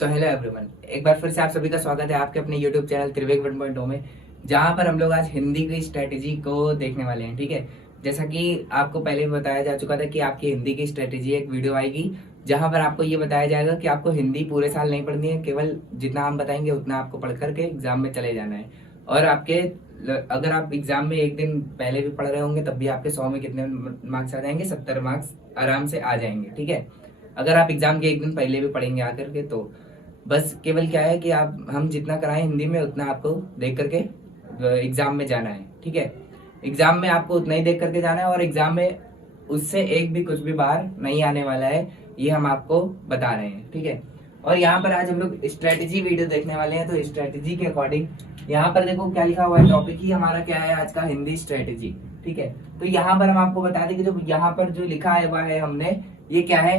तो hello everyone, एक बार फिर से आप सभी का स्वागत है आपके अपने यूट्यूब चैनल त्रिवेक 1.0 में, जहां पर हम लोग आज हिंदी की स्ट्रेटेजी को देखने वाले हैं। ठीक है, जैसा कि आपको पहले भी बताया जा चुका था कि आपकी हिंदी की स्ट्रेटेजी एक वीडियो आएगी जहां पर आपको ये बताया जाएगा कि आपको हिंदी पूरे साल नहीं पढ़नी है, केवल जितना हम बताएंगे उतना आपको पढ़ करके एग्जाम में चले जाना है। और आपके अगर आप एग्जाम में एक दिन पहले भी पढ़ रहे होंगे तब भी आपके 100 में कितने मार्क्स आ जाएंगे? 70 मार्क्स आराम से आ जाएंगे। ठीक है, अगर आप एग्जाम के एक दिन पहले भी पढ़ेंगे आकर के तो बस केवल क्या है कि आप हम जितना कराएं हिंदी में उतना आपको देख करके एग्जाम में जाना है। ठीक है, एग्जाम में आपको उतना ही देख करके जाना है और एग्जाम में उससे एक भी कुछ भी बाहर नहीं आने वाला है, ये हम आपको बता रहे हैं। ठीक है, और यहाँ पर आज हम लोग स्ट्रेटेजी वीडियो देखने वाले हैं। तो स्ट्रेटेजी के अकॉर्डिंग यहाँ पर देखो क्या लिखा हुआ है, टॉपिक ही हमारा क्या है आज का, हिंदी स्ट्रेटेजी। ठीक है, तो यहाँ पर हम आपको बता दें कि जो यहाँ पर जो लिखा है हुआ है हमने, ये क्या है,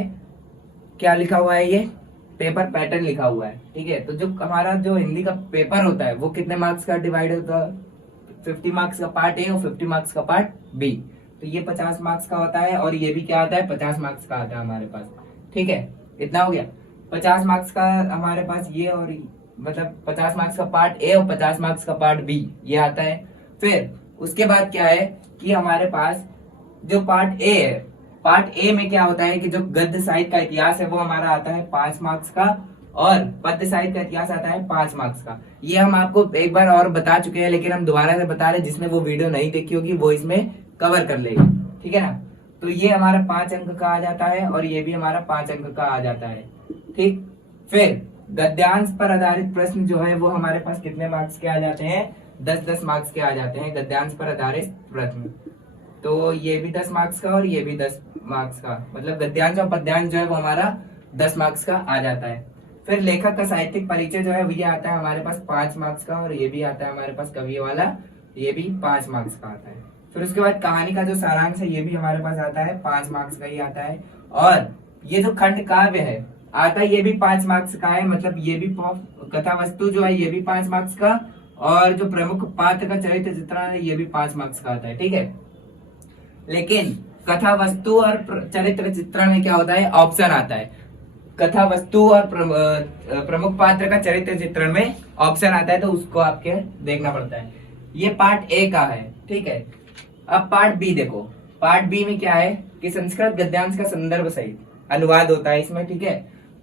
क्या लिखा हुआ है, ये पेपर पैटर्न लिखा हुआ है। ठीक है, तो जो हमारा जो हिंदी का पेपर होता है वो कितने मार्क्स का डिवाइड होता है? 50 मार्क्स का पार्ट ए और 50 मार्क्स का पार्ट बी। तो ये 50 मार्क्स का होता है और ये भी क्या आता है, 50 मार्क्स का आता है हमारे पास। ठीक है, इतना हो गया 50 मार्क्स का हमारे पास ये, और मतलब 50 मार्क्स का पार्ट ए और 50 मार्क्स का पार्ट बी ये आता है। फिर उसके बाद क्या है कि हमारे पास जो पार्ट ए है, पार्ट ए में क्या होता है कि जो गद्य साहित्य का इतिहास है वो हमारा आता है 5 मार्क्स का, और पद्य साहित्य का इतिहास आता है 5 मार्क्स का। ये हम आपको एक बार और बता चुके हैं, लेकिन हम दोबारा से बता रहे हैं, जिसने वो वीडियो नहीं देखी होगी वो इसमें कवर कर लेगी। ठीक है ना, तो ये हमारा 5 अंक का आ जाता है और ये भी हमारा 5 अंक का आ जाता है। ठीक, फिर गद्यांश पर आधारित प्रश्न जो है वो हमारे पास कितने मार्क्स के आ जाते हैं? 10-10 मार्क्स के आ जाते हैं गद्यांश पर आधारित प्रश्न। तो ये भी 10 मार्क्स का और ये भी 10 मार्क्स का, मतलब गद्यांश और पद्यांश जो है वो हमारा 10 मार्क्स का आ जाता है। फिर लेखक का साहित्यिक परिचय जो है ये आता है हमारे पास 5 मार्क्स का, और ये भी आता है हमारे पास कवि वाला, ये भी 5 मार्क्स का आता है। फिर उसके बाद कहानी का जो सारांश है ये भी हमारे पास आता है 5 मार्क्स का ही आता है। और ये जो खंड काव्य है आता है ये भी 5 मार्क्स का है, मतलब ये भी कथा वस्तु जो है ये भी 5 मार्क्स का, और जो प्रमुख पात्र का चरित्र चित्रण है ये भी 5 मार्क्स का आता है। ठीक है, लेकिन कथा वस्तु और चरित्र चित्रण में क्या होता है, ऑप्शन आता है। कथा वस्तु और प्रमुख पात्र का चरित्र चित्रण में ऑप्शन आता है, तो उसको आपके देखना पड़ता है। ये पार्ट ए का है। ठीक है, अब पार्ट बी देखो, पार्ट बी में क्या है कि संस्कृत गद्यांश का संदर्भ सहित अनुवाद होता है इसमें। ठीक है,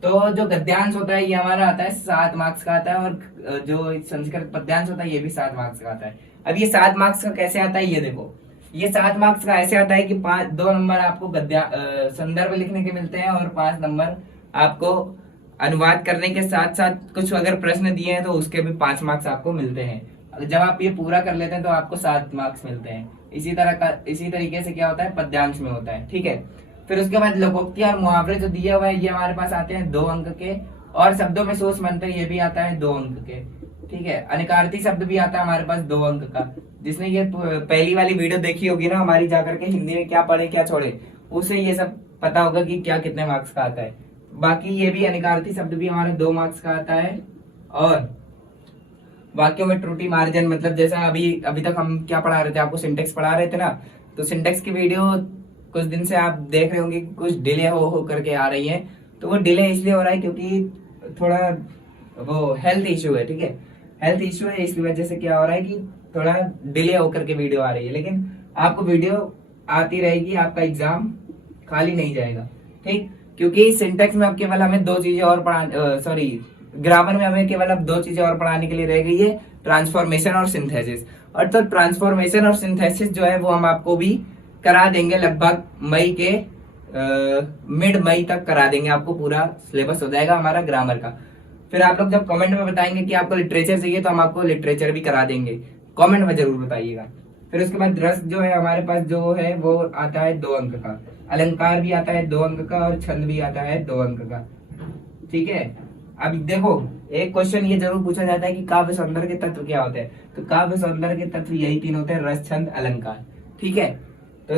तो जो गद्यांश होता है ये हमारा आता है 7 मार्क्स का आता है, और जो संस्कृत पद्यांश होता है ये भी 7 मार्क्स का आता है। अब ये 7 मार्क्स का कैसे आता है, ये देखो, ये 7 मार्क्स का ऐसे आता है कि 2 नंबर आपको संदर्भ लिखने के मिलते हैं, और 5 नंबर आपको अनुवाद करने के साथ साथ कुछ अगर प्रश्न दिए हैं तो उसके भी 5 मार्क्स आपको मिलते हैं। जब आप ये पूरा कर लेते हैं तो आपको 7 मार्क्स मिलते हैं। इसी तरीके से क्या होता है, पद्यांश में होता है। ठीक है, फिर उसके बाद लोकोक्ति और मुहावरे जो दिए हुए हैं ये हमारे पास आते हैं 2 अंक के, और शब्दों में सोच मंत्र ये भी आता है 2 अंक के। ठीक है, अनिकार्थी शब्द भी आता है हमारे पास 2 अंक का। जिसने ये पहली वाली वीडियो देखी होगी ना हमारी, जाकर के हिंदी में क्या पढ़े क्या छोड़े, उसे ये सब पता होगा कि क्या कितने मार्क्स का आता है। बाकी ये भी अनिकार्थी शब्द भी हमारे 2 मार्क्स का आता है। और वाक्यों में त्रुटि मार्जन, मतलब जैसा अभी तक हम क्या पढ़ा रहे थे, आपको सिंटेक्स पढ़ा रहे थे ना, तो सिंटेक्स की वीडियो कुछ दिन से आप देख रहे होंगे कुछ डिले हो करके आ रही है। तो वो डिले इसलिए हो रहा है क्योंकि थोड़ा वो हेल्थ इश्यू है। ठीक है, हेल्थ इश्यू है, इसकी वजह से क्या हो रहा है कि थोड़ा डिले होकर के वीडियो आ रही है, लेकिन आपको वीडियो आती रहेगी, आपका एग्जाम खाली नहीं जाएगा। ठीक, क्योंकि सिंटेक्स में अब केवल हमें 2 चीजें और ग्रामर में हमें केवल अब 2 चीजें और पढ़ाने के लिए रह गई है, ट्रांसफॉर्मेशन और सिंथेसिस। और तो ट्रांसफॉर्मेशन और सिंथेसिस जो है वो हम आपको भी करा देंगे, लगभग मई के मिड मई तक करा देंगे, आपको पूरा सिलेबस हो जाएगा हमारा ग्रामर का। फिर आप लोग जब कमेंट में बताएंगे कि आपको लिटरेचर चाहिए तो हम आपको लिटरेचर भी करा देंगे, कमेंट में जरूर बताइएगा। फिर उसके बाद रस जो है हमारे पास जो है वो आता है 2 अंक का, अलंकार भी आता है 2 अंक का, और छंद भी आता है 2 अंक का। ठीक है, अब देखो एक क्वेश्चन ये जरूर पूछा जाता है कि काव्य सौंदर्य के तत्व क्या होते हैं, तो काव्य सौंदर्य के तत्व यही 3 होते हैं, रस, छंद, अलंकार। ठीक है, तो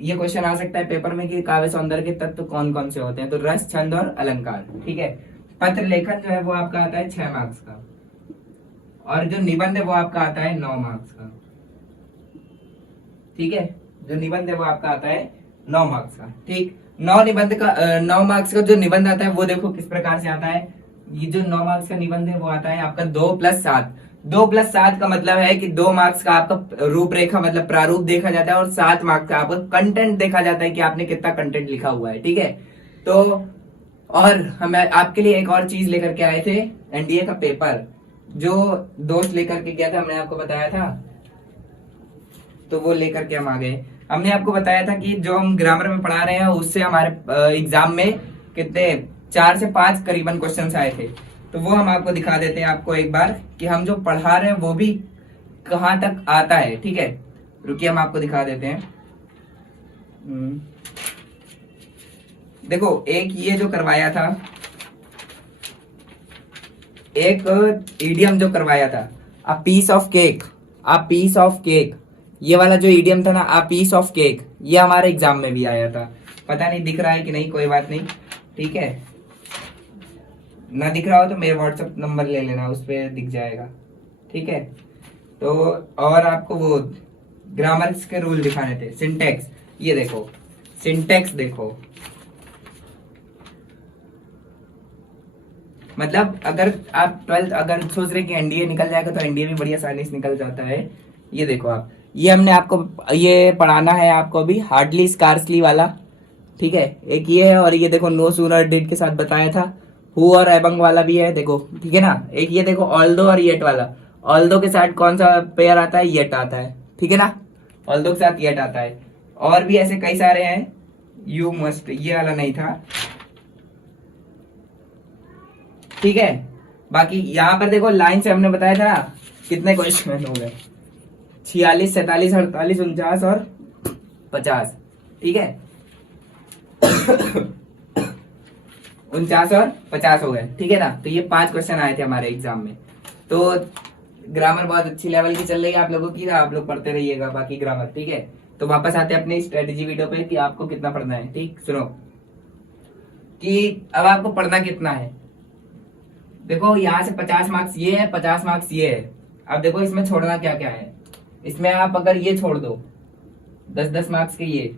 ये क्वेश्चन आ सकता है पेपर में कि काव्य सौंदर्य के तत्व कौन कौन से होते हैं, तो रस, छंद और अलंकार। ठीक है, पत्र लेखन जो है वो आपका आता है 6 मार्क्स का, और जो निबंध है वो आपका आता है 9 मार्क्स का। ठीक है, जो निबंध है वो आपका आता है 9 मार्क्स का। ठीक, 9 मार्क्स का जो निबंध आता है वो देखो किस प्रकार से आता है। ये जो 9 मार्क्स का निबंध है वो आता है आपका 2+7। 2+7 का मतलब है कि 2 मार्क्स का आपका रूपरेखा मतलब प्रारूप देखा जाता है और 7 मार्क्स का आपका कंटेंट देखा जाता है कि आपने कितना कंटेंट लिखा हुआ है। ठीक है, तो और हम आपके लिए एक और चीज लेकर के आए थे, एनडीए का पेपर जो दोस्त लेकर के गया था, हमने आपको बताया था, तो वो लेकर के हम आ गए। हमने आपको बताया था कि जो हम ग्रामर में पढ़ा रहे हैं उससे हमारे एग्जाम में कितने 4 से 5 करीबन क्वेश्चंस आए थे। तो वो हम आपको दिखा देते हैं आपको एक बार कि हम जो पढ़ा रहे हैं वो भी कहाँ तक आता है। ठीक है, रुकिए हम आपको दिखा देते हैं। देखो, एक ये जो करवाया था, एक ईडियम जो करवाया था, a piece of cake, a piece of cake, ये वाला जो ईडियम था ना, अ पीस ऑफ केक, ये हमारे एग्जाम में भी आया था। पता नहीं दिख रहा है कि नहीं, कोई बात नहीं। ठीक है, ना दिख रहा हो तो मेरे व्हाट्सएप नंबर ले लेना, उस पर दिख जाएगा। ठीक है, तो और आपको वो ग्रामर्स के रूल दिखाने थे। सिंटेक्स, ये देखो, सिंटेक्स देखो, मतलब अगर आप 12th अगर सोच रहे कि एनडीए निकल जाएगा तो एनडीए भी बड़ी आसानी से निकल जाता है। ये देखो आप, ये हमने आपको ये पढ़ाना है आपको अभी, हार्डली स्कार्सली वाला। ठीक है, एक ये है, और ये देखो नो सूनर डिड के साथ बताया था, हु और एबंग वाला भी है देखो। ठीक है ना, एक ये देखो ऑल्दो और येट वाला, ऑल्दो के साथ कौन सा पेयर आता है, येट आता है। ठीक है ना, ऑल्दो के साथ येट आता है। और भी ऐसे कई सारे हैं, यू मस्ट, ये वाला नहीं था। ठीक है, बाकी यहाँ पर देखो लाइन से हमने बताया था कितने क्वेश्चन हो गए, 46, 47, 48, 49 और 50। ठीक है 49 और 50 हो गए। ठीक है ना, तो ये 5 क्वेश्चन आए थे हमारे एग्जाम में। तो ग्रामर बहुत अच्छी लेवल की चल रही है आप लोगों की, आप लोग पढ़ते रहिएगा बाकी ग्रामर। ठीक है, तो वापस आते हैं अपनी स्ट्रेटेजी वीडियो पे कि आपको कितना पढ़ना है। ठीक, सुनो कि अब आपको पढ़ना कितना है। देखो यहाँ से 50 मार्क्स ये है, 50 मार्क्स ये है। अब देखो इसमें छोड़ना क्या क्या है। इसमें आप अगर ये छोड़ दो 10-10 मार्क्स के, ये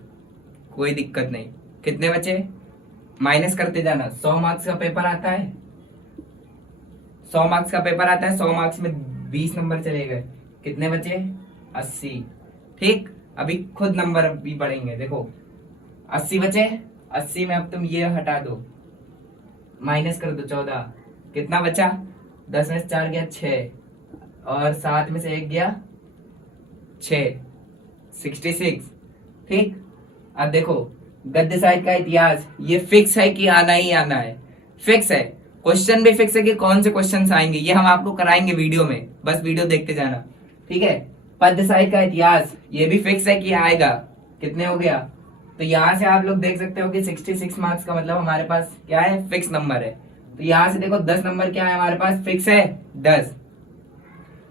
कोई दिक्कत नहीं। कितने बचे, माइनस करते जाना। 100 मार्क्स का पेपर आता है, 100 मार्क्स का पेपर आता है, 100 मार्क्स में 20 नंबर चले गए, कितने बचे, 80। ठीक, अभी खुद नंबर अभी बढ़ेंगे। देखो 80 बचे, 80 में अब तुम ये हटा दो, माइनस कर दो 14, कितना बचा, 10 में से 4 गया 6, और 7 में से 1 गया 6, 66। ठीक, अब देखो गद्य साहित्य का इतिहास, ये फिक्स है कि आना ही आना है, फिक्स है। क्वेश्चन भी फिक्स है कि कौन से क्वेश्चन आएंगे, ये हम आपको कराएंगे वीडियो में, बस वीडियो देखते जाना। ठीक है, पद्य साहित्य का इतिहास, ये भी फिक्स है कि आएगा, कितने हो गया। तो यहाँ से आप लोग देख सकते हो कि 66 मार्क्स का मतलब हमारे पास क्या है, फिक्स नंबर है। तो यहाँ से देखो 10 नंबर क्या है हमारे पास, फिक्स है 10।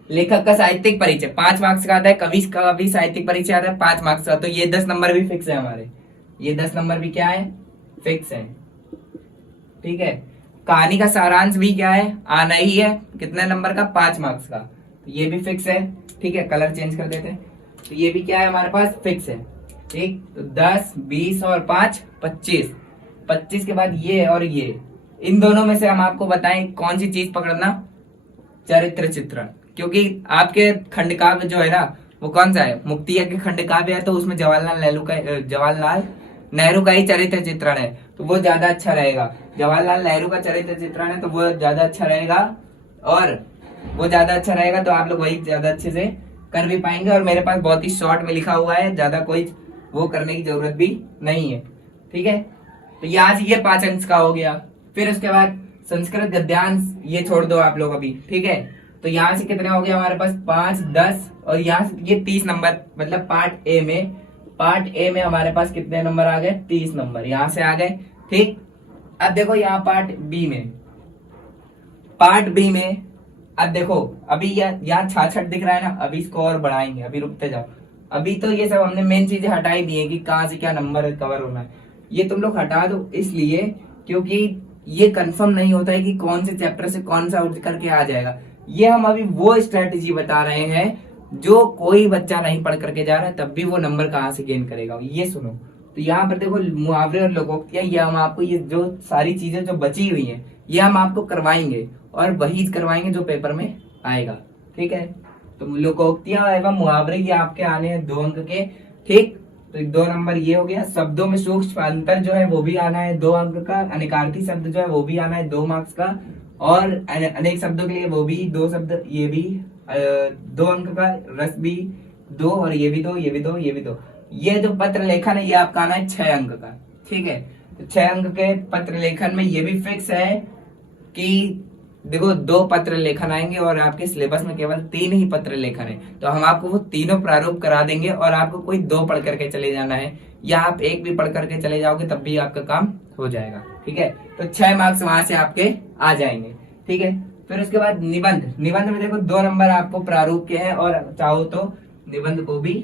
लेखक का साहित्यिक परिचय 5 मार्क्स का आता है, कवि का भी साहित्यिक परिचय आता है 5 मार्क्स का, तो ये 10 नंबर भी फिक्स है हमारे, ये 10 नंबर भी क्या है, फिक्स है। ठीक है, कहानी का सारांश भी क्या है, आना ही है, कितने नंबर का, 5 मार्क्स का, तो ये भी फिक्स है। ठीक है, कलर चेंज कर देते हैं, तो ये भी क्या है हमारे पास, फिक्स है। ठीक, तो 10, 20 और 5, 25। 25 के बाद ये और ये, इन दोनों में से हम आपको बताएं कौन सी चीज पकड़ना, चरित्र चित्रण। क्योंकि आपके खंडकाव्य जो है ना वो कौन सा है, मुक्तिया के खंडकाव्य है, तो उसमें जवाहरलाल नेहरू का ही चरित्र चित्रण है, तो वो ज्यादा अच्छा रहेगा। जवाहरलाल नेहरू का चरित्र चित्रण है तो वो ज्यादा अच्छा रहेगा, और वो ज्यादा अच्छा रहेगा, तो आप लोग वही ज्यादा अच्छे से कर भी पाएंगे। और मेरे पास बहुत ही शॉर्ट में लिखा हुआ है, ज्यादा कोई वो करने की जरूरत भी नहीं है। ठीक है, तो यहाँ से ये 5 अंक का हो गया। फिर उसके बाद संस्कृत गद्यांश, ये छोड़ दो आप लोग अभी। ठीक है, तो यहाँ से कितने हो गया हमारे पास, 5, 10, और यहाँ से ये 30 नंबर, मतलब पार्ट ए में हमारे पास कितने नंबर आ गए, 30 नंबर यहाँ से आ गए। ठीक, अब देखो यहाँ पार्ट बी में अब देखो, अभी यहाँ 66 दिख रहा है ना, अभी इसको और बढ़ाएंगे, अभी रुकते जाओ। अभी तो ये सब हमने मेन चीजें हटाई दी है कि कहाँ से क्या नंबर कवर होना है, ये तुम लोग हटा दो, इसलिए क्योंकि ये कंफर्म नहीं होता है कि कौन से चैप्टर से कौन सा उठ करके आ जाएगा। ये हम अभी वो स्ट्रेटेजी बता रहे हैं जो कोई बच्चा नहीं पढ़ करके जा रहा है, तब भी वो नंबर कहाँ से गेन करेगा। ये सुनो, तो यहाँ पर देखो मुहावरे और लोकोक्तियां, ये हम आपको ये जो सारी चीजें जो बची हुई हैं ये हम आपको करवाएंगे और वही करवाएंगे जो पेपर में आएगा। ठीक है, तो लोकोक्तियां एवं मुहावरे ये आपके आने हैं 2 अंक के। ठीक, तो 2 नंबर ये हो गया। शब्दों में सूक्ष्म अंतर जो है वो भी आना है 2 अंक का। अनेकार्थी शब्द जो है वो भी आना है 2 मार्क्स का। और अनेक शब्दों के लिए वो भी 2 शब्द, ये भी 2 अंक का। रस भी 2 और ये भी 2, ये भी 2, ये भी 2। ये जो पत्र लेखन है ये आपका आना है 6 अंक का। ठीक है, तो 6 अंक के पत्र लेखन में ये भी फिक्स है कि देखो 2 पत्र लेखन आएंगे और आपके सिलेबस में केवल 3 ही पत्र लेखन है। तो हम आपको वो तीनों प्रारूप करा देंगे और आपको कोई 2 पढ़ करके चले जाना है, या आप 1 भी पढ़ करके चले जाओगे तब भी आपका काम हो जाएगा। ठीक है, तो 6 मार्क्स वहां से आपके आ जाएंगे। ठीक है, फिर उसके बाद निबंध। निबंध में देखो 2 नंबर आपको प्रारूप के हैं और चाहो तो निबंध को भी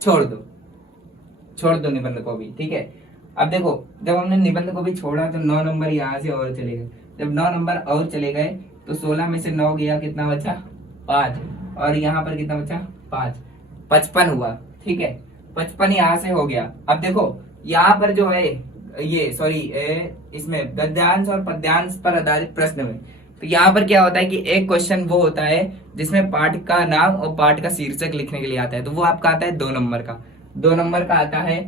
छोड़ दो निबंध को भी। ठीक है, अब देखो जब हमने निबंध को भी छोड़ा तो 9 नंबर यहाँ से और चले गए। जब 9 नंबर और चले गए तो 16 में से 9 गया, कितना बचा 5, और यहाँ पर कितना बचा 5, 55 हुआ। ठीक है, 55 यहाँ से हो गया। अब देखो यहाँ पर जो है ये सॉरी इसमें गद्यांश और पद्यांश पर आधारित प्रश्न में, तो यहाँ पर क्या होता है कि एक क्वेश्चन वो होता है जिसमें पाठ का नाम और पाठ का शीर्षक लिखने के लिए आता है, तो वो आपका आता है 2 नंबर का। 2 नंबर का आता है,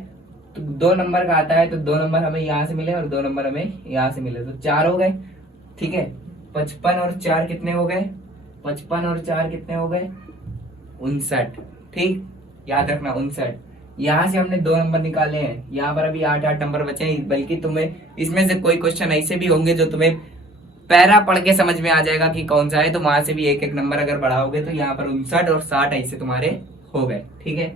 तो 2 नंबर का आता है, तो 2 नंबर हमें यहाँ से मिले और 2 नंबर हमें यहाँ से मिले, तो 4 हो गए। ठीक है, 55 और 4 कितने हो गए, 55 और 4 कितने हो गए 59। ठीक, याद रखना 59। यहाँ से हमने 2 नंबर निकाले हैं, यहाँ पर अभी 8 नंबर बचे हैं। बल्कि तुम्हें इसमें से कोई क्वेश्चन ऐसे भी होंगे जो तुम्हें पैरा पढ़ के समझ में आ जाएगा कि कौन सा है, तो वहां से भी 1-1 नंबर अगर बढ़ाओगे तो यहाँ पर 59 और 60 ऐसे तुम्हारे हो गए। ठीक है,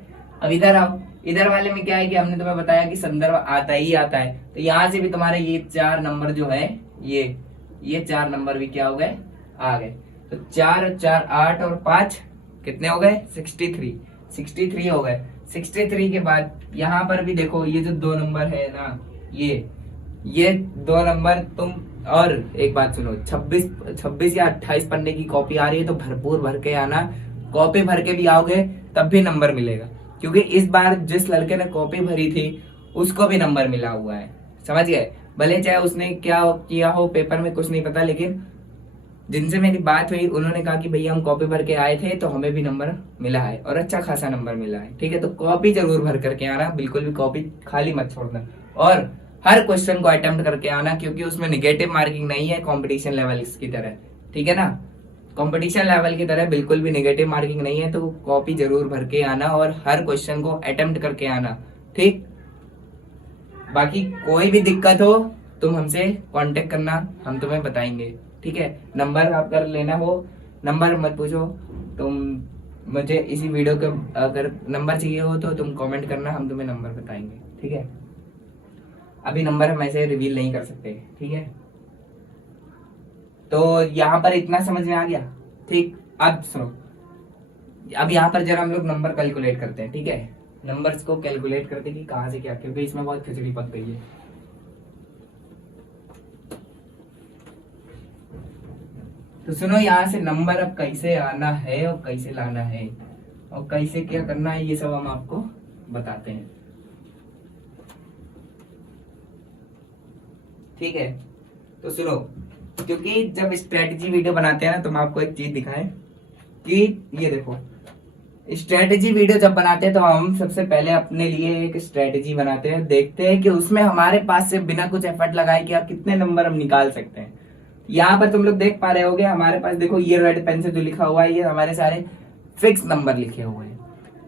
अब इधर आओ। इधर वाले में क्या है कि हमने तुम्हें बताया कि संदर्भ आता ही आता है, तो यहाँ से भी तुम्हारे ये 4 नंबर जो है ये 4 नंबर भी क्या हो गए आ गए। तो 4 और 4 8 और 5 कितने हो गए 63 हो गए। 63 के बाद यहाँ पर भी देखो ये जो 2 नंबर है ना, ये 2 नंबर तुम, और एक बात सुनो, 26 या 28 पन्ने की कॉपी आ रही है तो भरपूर भर के आना। कॉपी भर के भी आओगे तब भी नंबर मिलेगा, क्योंकि इस बार जिस लड़के ने कॉपी भरी थी उसको भी नंबर मिला हुआ है। समझ गए, भले चाहे उसने क्या किया हो पेपर में कुछ नहीं पता, लेकिन जिनसे मेरी बात हुई उन्होंने कहा कि भैया हम कॉपी भर के आए थे तो हमें भी नंबर मिला है और अच्छा खासा नंबर मिला है। ठीक है, तो कॉपी जरूर भर करके आना, बिल्कुल भी कॉपी खाली मत छोड़ना, और हर क्वेश्चन को अटेम्प्ट करके आना, क्योंकि उसमें निगेटिव मार्किंग नहीं है कॉम्पिटिशन लेवल की तरह। ठीक है ना, कंपटीशन लेवल की तरह बिल्कुल भी नेगेटिव मार्किंग नहीं है, तो कॉपी जरूर भर के आना और हर क्वेश्चन को अटेम्प्ट करके आना। ठीक, बाकी कोई भी दिक्कत हो तुम हमसे कांटेक्ट करना, हम तुम्हें बताएंगे। ठीक है, नंबर आप कर लेना हो, नंबर मत पूछो तुम मुझे, इसी वीडियो के अगर नंबर चाहिए हो तो तुम कमेंट करना, हम तुम्हें नंबर बताएंगे। ठीक है, अभी नंबर हम ऐसे रिवील नहीं कर सकते। ठीक है, तो यहाँ पर इतना समझ में आ गया। ठीक, अब सुनो, अब यहाँ पर जरा हम लोग नंबर कैलकुलेट करते हैं। ठीक है, नंबर्स को कैलकुलेट करते हैं कि कहाँ से क्या, क्योंकि इसमें बहुत खिचड़ी पक गई है। तो सुनो, यहाँ से नंबर अब कैसे आना है और कैसे लाना है और कैसे क्या करना है, ये सब हम आपको बताते हैं। ठीक है, तो सुनो, क्योंकि जब स्ट्रेटजी वीडियो बनाते हैं ना तो हम आपको एक चीज दिखाएं कि ये देखो, स्ट्रेटजी वीडियो जब बनाते हैं तो हम सबसे पहले अपने लिए एक स्ट्रेटजी बनाते हैं, देखते हैं कि उसमें हमारे पास से बिना कुछ एफर्ट लगाए कि आप कितने नंबर हम निकाल सकते हैं। यहाँ पर तुम लोग देख पा रहे होगे हमारे पास, देखो ये रेड पेन से जो लिखा हुआ है ये हमारे सारे फिक्स नंबर लिखे हुए हैं,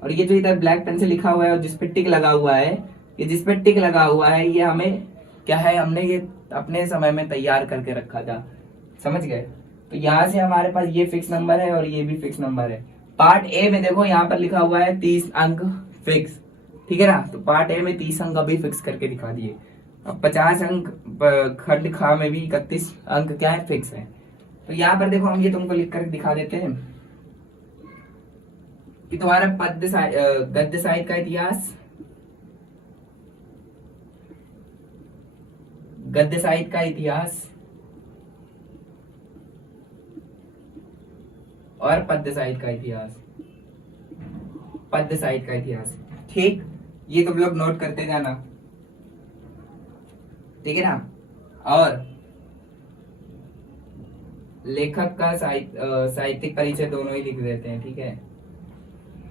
और ये जो इधर ब्लैक पेन से लिखा हुआ है और जिसपे टिक लगा हुआ है, ये जिसपे टिक लगा हुआ है ये हमें क्या है, हमने ये अपने समय में तैयार करके रखा था। समझ गए, तो यहाँ से हमारे पास ये फिक्स नंबर है और ये भी फिक्स नंबर है। पार्ट ए में देखो यहाँ पर लिखा हुआ है 30 अंक फिक्स। ठीक है ना, तो पार्ट ए में 30 अंक अभी फिक्स करके दिखा दिए। अब 50 अंक खंड खा में भी 31 अंक क्या है फिक्स है। तो यहाँ पर देखो हम ये तुमको लिख कर दिखा देते हैं कि तुम्हारा गद्य साहित्य का इतिहास, गद्य साहित्य का इतिहास और पद्य साहित्य का इतिहास, पद्य साहित्य का इतिहास। ठीक, ये तुम लोग नोट करते जाना, ठीक है ना। और लेखक का साहित्यिक परिचय दोनों ही लिख देते हैं, ठीक है।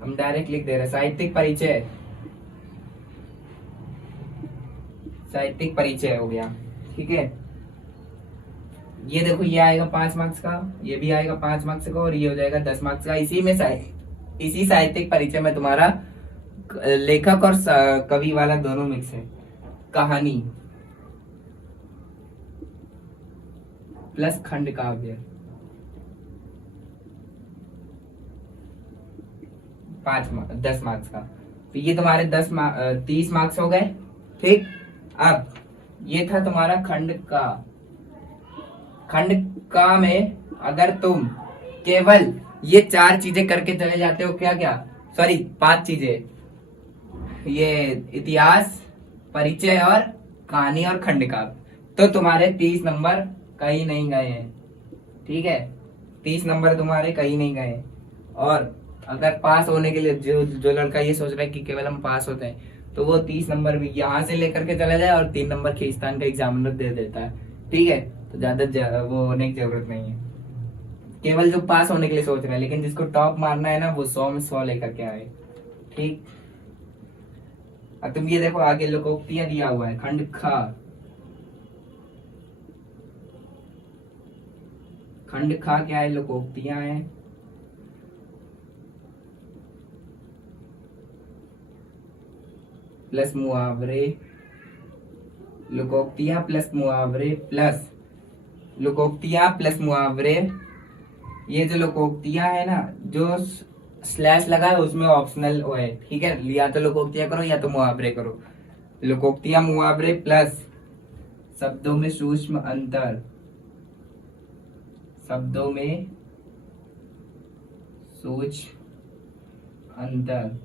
हम डायरेक्ट लिख दे रहे हैं साहित्यिक परिचय, साहित्यिक परिचय हो गया, ठीक है। ये देखो ये आएगा 5 मार्क्स का, ये भी आएगा 5 मार्क्स का, और ये हो जाएगा 10 मार्क्स का। इसी साहित्यिक परिचय में तुम्हारा लेखक और कवि वाला दोनों मिक्स है। कहानी प्लस खंड काव्य 10 मार्क्स का। तो ये तुम्हारे 30 मार्क्स हो गए, ठीक। अब ये था तुम्हारा खंड का। खंड का में अगर तुम केवल ये 4 चीजें करके चले जाते हो, क्या क्या, सॉरी 5 चीजें, ये इतिहास, परिचय और कहानी और खंड का, तो तुम्हारे 30 नंबर कहीं नहीं गए हैं, ठीक है। 30 नंबर तुम्हारे कहीं नहीं गए। और अगर पास होने के लिए जो लड़का ये सोच रहा है कि केवल हम पास होते हैं, तो वो 30 नंबर भी यहाँ से लेकर के चला जाए और 3 नंबर खींचतान का एग्जामिनर दे देता है, ठीक है। तो ज्यादा वो होने की जरूरत नहीं है। केवल जो पास होने के लिए सोच रहे हैं, लेकिन जिसको टॉप मारना है ना, वो 100 में 100 लेकर के आए, ठीक। अब तुम ये देखो आगे लोकोक्तियां दिया हुआ है। खंड खा, खंड खा क्या है, लोकोक्तियां हैं। प्लस मुहावरे, लोकोक्तियां प्लस मुहावरे प्लस लोकोक्तियां प्लस मुहावरे। ये जो लोकोक्तियां है ना, जो स्लैश लगा है उसमें ऑप्शनल है, ठीक है। या तो लोकोक्तियां करो या तो मुहावरे करो। लोकोक्तियां मुहावरे प्लस शब्दों में सूक्ष्म अंतर, शब्दों में सूक्ष्म अंतर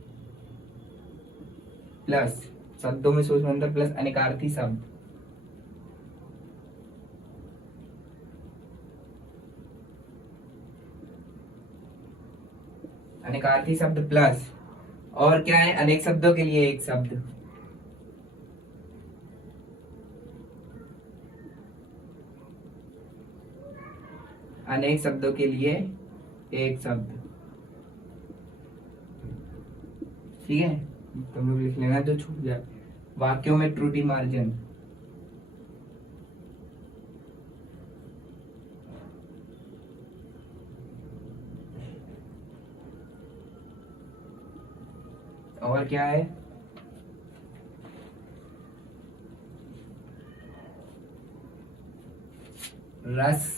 प्लस शब्दों में सूक्ष्म अंतर प्लस अनेकार्थी शब्द। अनेकार्थी शब्द प्लस, और क्या है, अनेक शब्दों के लिए एक शब्द। अनेक शब्दों के लिए एक शब्द, ठीक है। तुम लोग लिख लेना जो छूट जाए। वाक्यों में त्रुटि मार्जिन, और क्या है, रस,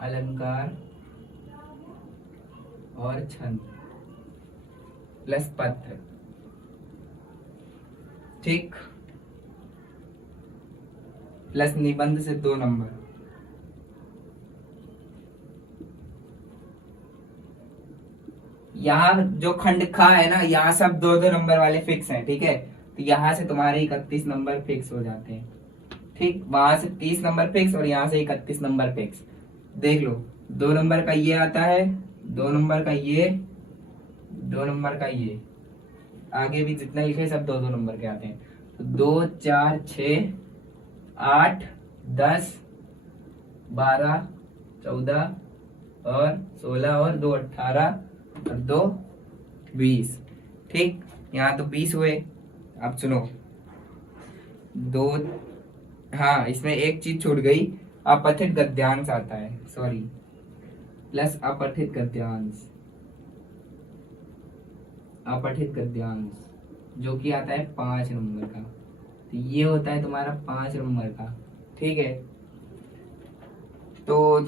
अलंकार और छंद प्लस पत्र, ठीक। प्लस निबंध से 2 नंबर। यहाँ जो खंड खा है ना, यहाँ सब 2-2 नंबर वाले फिक्स हैं, ठीक है। तो यहाँ से तुम्हारे 31 नंबर फिक्स हो जाते हैं, ठीक। वहां से 30 नंबर फिक्स और यहाँ से 31 नंबर फिक्स। देख लो 2 नंबर का ये आता है, 2 नंबर का ये, 2 नंबर का ये, आगे भी जितना लिखे सब 2-2 नंबर के आते हैं। तो 2, 4, 6, 8, 10, 12, 14 और 16 और 2 18 और 2 20, ठीक। यहाँ तो 20 हुए। अब सुनो, 2, हाँ इसमें एक चीज छूट गई, अपठित गद्यांश आता है, सॉरी, प्लस अपठित गद्यांश, अपठित गद्यांश जो कि आता है 5 नंबर का। तो ये होता है तुम्हारा 5 नंबर का, ठीक है। तो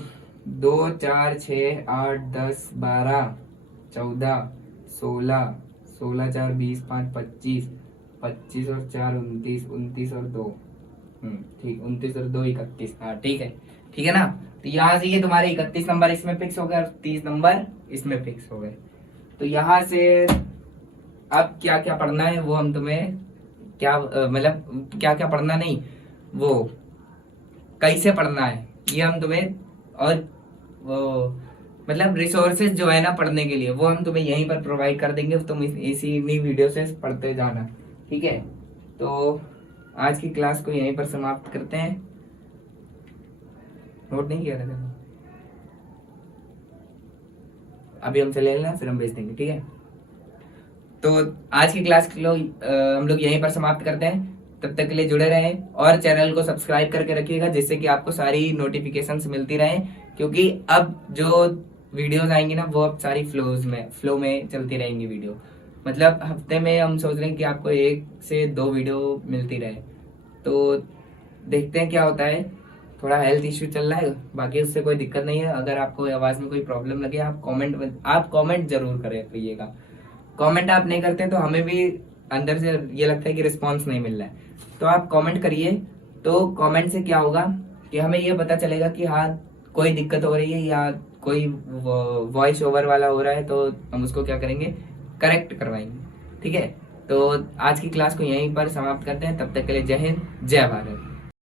2, 4, 6, 8, 10, 12, 14, 16, 16, 4, 20, 5, 25, 25 और 4 29, 29 और 2, ठीक, 29 और 2 31, हाँ ठीक है, ठीक है ना। तो यहाँ से ये तुम्हारे 31 नंबर इसमें फिक्स हो गए और 30 नंबर इसमें फिक्स हो गए। तो यहाँ से अब क्या क्या पढ़ना है वो हम तुम्हें क्या मतलब क्या क्या पढ़ना नहीं, वो कैसे पढ़ना है ये हम तुम्हें, और वो मतलब रिसोर्सेज जो है ना पढ़ने के लिए, वो हम तुम्हें यहीं पर प्रोवाइड कर देंगे, तुम इसी वीडियो से पढ़ते जाना, ठीक है। तो आज की क्लास को यहीं पर समाप्त करते हैं। नोट नहीं किया था मैंने? अभी हम चले लेना, फिर हम भेज देंगे, ठीक है। तो आज की क्लास को हम लोग यहीं पर समाप्त करते हैं। तब तक के लिए जुड़े रहें और चैनल को सब्सक्राइब करके रखिएगा, जिससे कि आपको सारी नोटिफिकेशंस मिलती रहें, क्योंकि अब जो वीडियोस आएंगी ना वो अब सारी फ्लो में चलती रहेंगी वीडियो। मतलब हफ्ते में हम सोच रहे हैं कि आपको 1 से 2 वीडियो मिलती रहे। तो देखते हैं क्या होता है। थोड़ा हेल्थ इश्यू चल रहा है, बाकी उससे कोई दिक्कत नहीं है। अगर आपको आवाज में कोई प्रॉब्लम लगे आप कमेंट जरूर करिएगा। कमेंट आप नहीं करते तो हमें भी अंदर से ये लगता है कि रिस्पांस नहीं मिल रहा है। तो आप कमेंट करिए। तो कमेंट से क्या होगा कि हमें ये पता चलेगा कि हाँ कोई दिक्कत हो रही है या कोई वॉइस ओवर वाला हो रहा है, तो हम उसको क्या करेंगे, करेक्ट करवाएंगे, ठीक है। तो आज की क्लास को यहीं पर समाप्त करते हैं। तब तक के लिए जय हिंद, जय भारत।